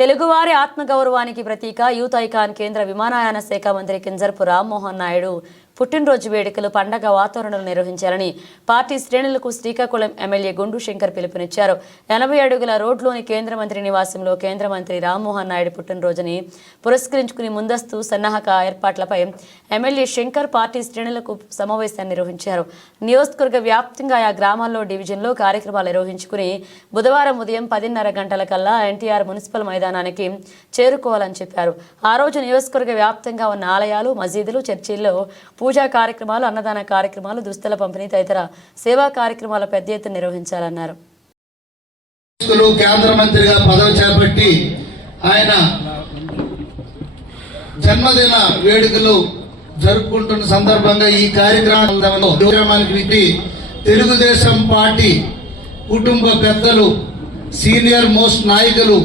తెలుగువారి ఆత్మగౌరవానికి ప్రతీక యూత్ ఐకాన్ కేంద్ర విమానయాన శాఖ మంత్రి కింజరపు రామ్మోహన్ నాయుడు పుట్టినరోజు వేడుకలు పండగ వాతావరణంలో నిర్వహించాలని పార్టీ శ్రేణులకు శ్రీకాకుళం ఎమ్మెల్యే గుండు శంకర్ పిలుపునిచ్చారు. 80 అడుగుల రోడ్లోని కేంద్ర మంత్రి నివాసంలో కేంద్ర మంత్రి రామ్మోహన్ నాయుడు పుట్టినరోజుని పురస్కరించుకుని ముందస్తు సన్నాహక ఏర్పాట్లపై ఎమ్మెల్యే శంకర్ పార్టీ శ్రేణులకు సమావేశాన్ని నిర్వహించారు. నియోజకవర్గ వ్యాప్తంగా ఆయా గ్రామాల్లో డివిజన్లో కార్యక్రమాలు నిర్వహించుకుని బుధవారం ఉదయం 10:30 గంటల కల్లా ఎన్టీఆర్ మున్సిపల్ మైదానానికి చేరుకోవాలని చెప్పారు. ఆ రోజు నియోజకవర్గ వ్యాప్తంగా ఉన్న ఆలయాలు, మసీదులు, చర్చిల్లో పూజా కార్యక్రమాలు, అన్నదాన కార్యక్రమాలు, దుస్తుల పంపిణీ తదితర సేవా కార్యక్రమాలు పెద్ద ఎత్తున నిర్వహించాలన్నారు. కేంద్ర మంత్రిగా పదవి చేపట్టి ఆయన జన్మదిన వేడుకలు జరుపుకుంటున్న సందర్భంగా ఈ కార్యక్రమానికి తెలుగుదేశం పార్టీ కుటుంబ పెద్దలు, సీనియర్ మోస్ట్ నాయకులు,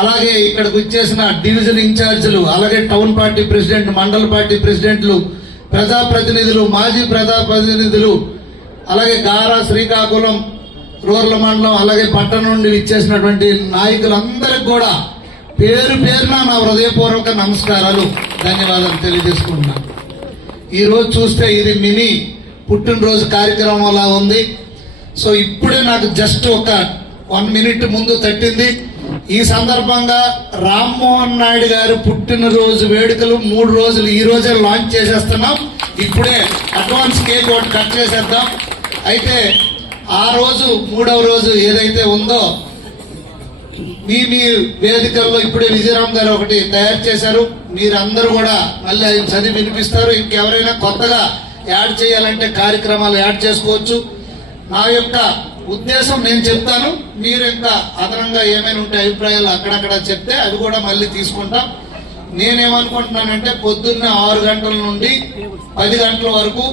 అలాగే ఇక్కడికి వచ్చేసిన డివిజన్ ఇన్ఛార్జీలు, అలాగే టౌన్ పార్టీ ప్రెసిడెంట్, మండల పార్టీ ప్రెసిడెంట్లు, ప్రజాప్రతినిధులు, మాజీ ప్రజాప్రతినిధులు, అలాగే గారా, శ్రీకాకుళం రూరల్ మండలం, అలాగే పట్టణం నుండి ఇచ్చేసినటువంటి నాయకులందరికీ కూడా పేరు పేరున నా హృదయపూర్వక నమస్కారాలు, ధన్యవాదాలు తెలియజేసుకుంటున్నాను. ఈరోజు చూస్తే ఇది మినీ పుట్టినరోజు కార్యక్రమంలా ఉంది. సో ఇప్పుడే నాకు జస్ట్ ఒక 1 మినిట్ ముందు తట్టింది. ఈ సందర్భంగా రామ్మోహన్ నాయుడు గారు పుట్టినరోజు వేడుకలు 3 రోజులు ఈ రోజే లాంచ్ చేసేస్తున్నాం. ఇప్పుడే అడ్వాన్స్ కేక్ ఒకటి కట్ చేసేద్దాం. అయితే ఆ రోజు 3వ రోజు ఏదైతే ఉందో మీ వేదికల్లో ఇప్పుడే విజయరామ్ గారు ఒకటి తయారు చేశారు. మీరందరూ కూడా మళ్ళీ ఆయన చదివి వినిపిస్తారు. ఇంకెవరైనా కొత్తగా యాడ్ చేయాలంటే కార్యక్రమాలు యాడ్ చేసుకోవచ్చు. నా యొక్క ఉద్దేశం నేను చెప్తాను, మీరు ఇంకా అదనంగా ఏమైనా ఉంటే అభిప్రాయాలు అక్కడక్కడ చెప్తే అవి కూడా మళ్ళీ తీసుకుంటాం. నేనేమనుకుంటున్నానంటే పొద్దున్న 6 గంటల నుండి 10 గంటల వరకు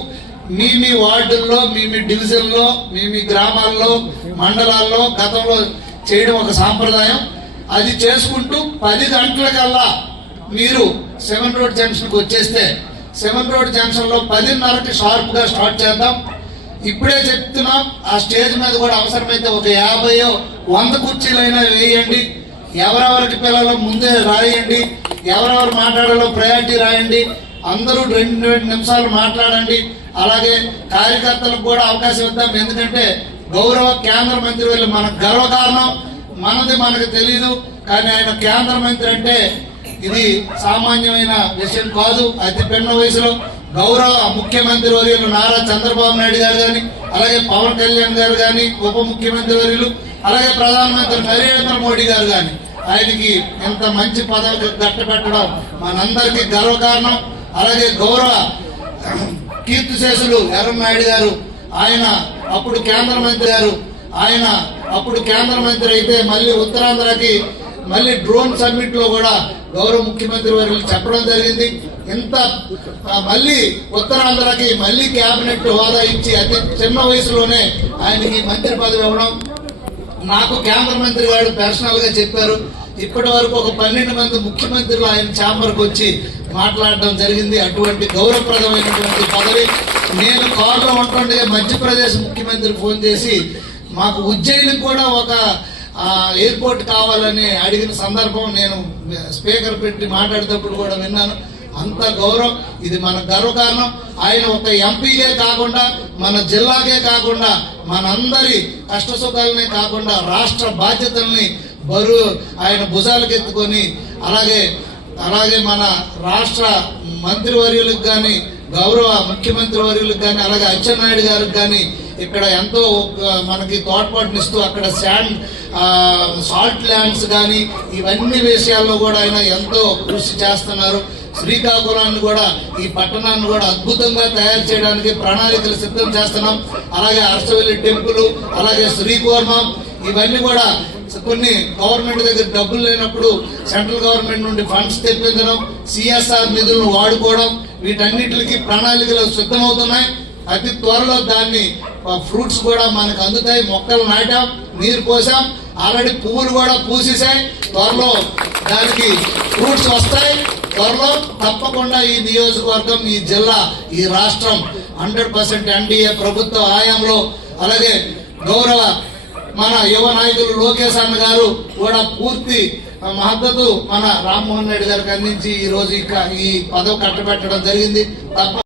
మీ వార్డుల్లో, మీ డివిజన్లో, మీ గ్రామాల్లో, మండలాల్లో గతంలో చేయడం ఒక సాంప్రదాయం. అది చేసుకుంటూ 10 గంటలకల్లా మీరు 7 రోడ్ జంక్షన్కి వచ్చేస్తే 7 రోడ్ జంక్షన్ లో 10:30కి షార్ప్ గా స్టార్ట్ చేద్దాం. ఇప్పుడే చెప్తున్నాం, ఆ స్టేజ్ మీద కూడా అవసరమైతే ఒక 50-100 కుర్చీలైనా వేయండి. ఎవరెవరికి పిల్లలు ముందే రాయండి, ఎవరెవరు మాట్లాడాలో ప్రయారిటీ రాయండి. అందరూ 2 నిమిషాలు మాట్లాడండి. అలాగే కార్యకర్తలకు కూడా అవకాశం ఇద్దాం. ఎందుకంటే గౌరవ కేంద్ర మంత్రి వాళ్ళు మనకు గర్వకారణం. మనది మనకు తెలీదు, కానీ ఆయన కేంద్ర మంత్రి అంటే ఇది సామాన్యమైన విషయం కాదు. అతి పెన్న వయసులో గౌరవ ముఖ్యమంత్రి వర్యులు నారా చంద్రబాబు నాయుడు గారు కానీ, అలాగే పవన్ కళ్యాణ్ గారు కానీ, ఉప ముఖ్యమంత్రి వర్యులు, అలాగే ప్రధానమంత్రి నరేంద్ర మోడీ గారు కానీ ఆయనకి ఎంత మంచి పదవి కట్టబెట్టడం మనందరికీ గర్వకారణం. అలాగే గౌరవ కీర్తిశేషులు ఎర్రన్నాయుడు గారు, ఆయన అప్పుడు కేంద్ర మంత్రి గారు, ఆయన అప్పుడు కేంద్ర మంత్రి అయితే మళ్ళీ ఉత్తరాంధ్రకి మళ్ళీ డ్రోన్ సమ్మిట్ లో కూడా గౌరవ ముఖ్యమంత్రి వర్యులు చెప్పడం జరిగింది. ఇంత మళ్ళీ ఉత్తరాంధ్రకి మళ్ళీ కేబినెట్ హోదా ఇచ్చి అతి చిన్న వయసులోనే ఆయనకి మంత్రి పదవి ఇవ్వడం నాకు కేంద్ర మంత్రి గారు పర్సనల్ గా చెప్పారు. ఇప్పటి వరకు ఒక 12 మంది ముఖ్యమంత్రులు ఆయన ఛాంబర్కి వచ్చి మాట్లాడడం జరిగింది. అటువంటి గౌరవప్రదమైనటువంటి పదవి. నేను కారులో ఉంటుండగా మధ్యప్రదేశ్ ముఖ్యమంత్రి ఫోన్ చేసి మాకు ఉజ్జయినికి కూడా ఒక ఎయిర్పోర్ట్ కావాలని అడిగిన సందర్భం నేను స్పీకర్ పెట్టి మాట్లాడేటప్పుడు కూడా విన్నాను. అంత గౌరవం, ఇది మన గర్వకారణం. ఆయన ఒక ఎంపీగా కాకుండా, మన జిల్లాకే కాకుండా, మనందరి కష్ట సుఖాలనే కాకుండా రాష్ట్ర బాధ్యతల్ని బరువు ఆయన భుజాలకు ఎత్తుకొని, అలాగే మన రాష్ట్ర మంత్రివర్యులకు కానీ, గౌరవ ముఖ్యమంత్రి వర్యులకు కానీ, అలాగే అచ్చెన్నాయుడు గారికి కానీ ఇక్కడ ఎంతో మనకి తోడ్పాటునిస్తూ అక్కడ సాల్ట్ ల్యాండ్స్ కానీ ఇవన్నీ విషయాల్లో కూడా ఆయన ఎంతో కృషి చేస్తున్నారు. శ్రీకాకుళాన్ని కూడా, ఈ పట్టణాన్ని కూడా అద్భుతంగా తయారు చేయడానికి ప్రణాళికలు సిద్ధం చేస్తున్నాం. అలాగే అరసవెల్లి టెంపుల్, అలాగే శ్రీకూర్మం, ఇవన్నీ కూడా కొన్ని గవర్నమెంట్ దగ్గర డబ్బులు లేనప్పుడు సెంట్రల్ గవర్నమెంట్ నుండి ఫండ్స్ తెప్పించడం, సిఎస్ఆర్ నిధులను వాడుకోవడం, వీటన్నిటికి ప్రణాళికలు సిద్ధమవుతున్నాయి. అతి త్వరలో దాన్ని ఫ్రూట్స్ కూడా మనకు అందుతాయి. మొక్కలు నాటాం, నీరు పోసాం, ఆల్రెడీ పువ్వులు కూడా పూసేసాయి. త్వరలో దానికి ఫ్రూట్స్ వస్తాయి. త్వరలో తప్పకుండా ఈ నియోజకవర్గం, ఈ జిల్లా, ఈ రాష్ట్రం 100% ఎన్డీఏ ప్రభుత్వ హయాంలో, అలాగే గౌరవ మన యువ నాయకులు లోకేష్ అన్న గారు కూడా పూర్తి మద్దతు మన రామ్మోహన్ రెడ్డి గారికి అందించి ఈ రోజు ఈ పదవి కట్టబెట్టడం జరిగింది. తప్ప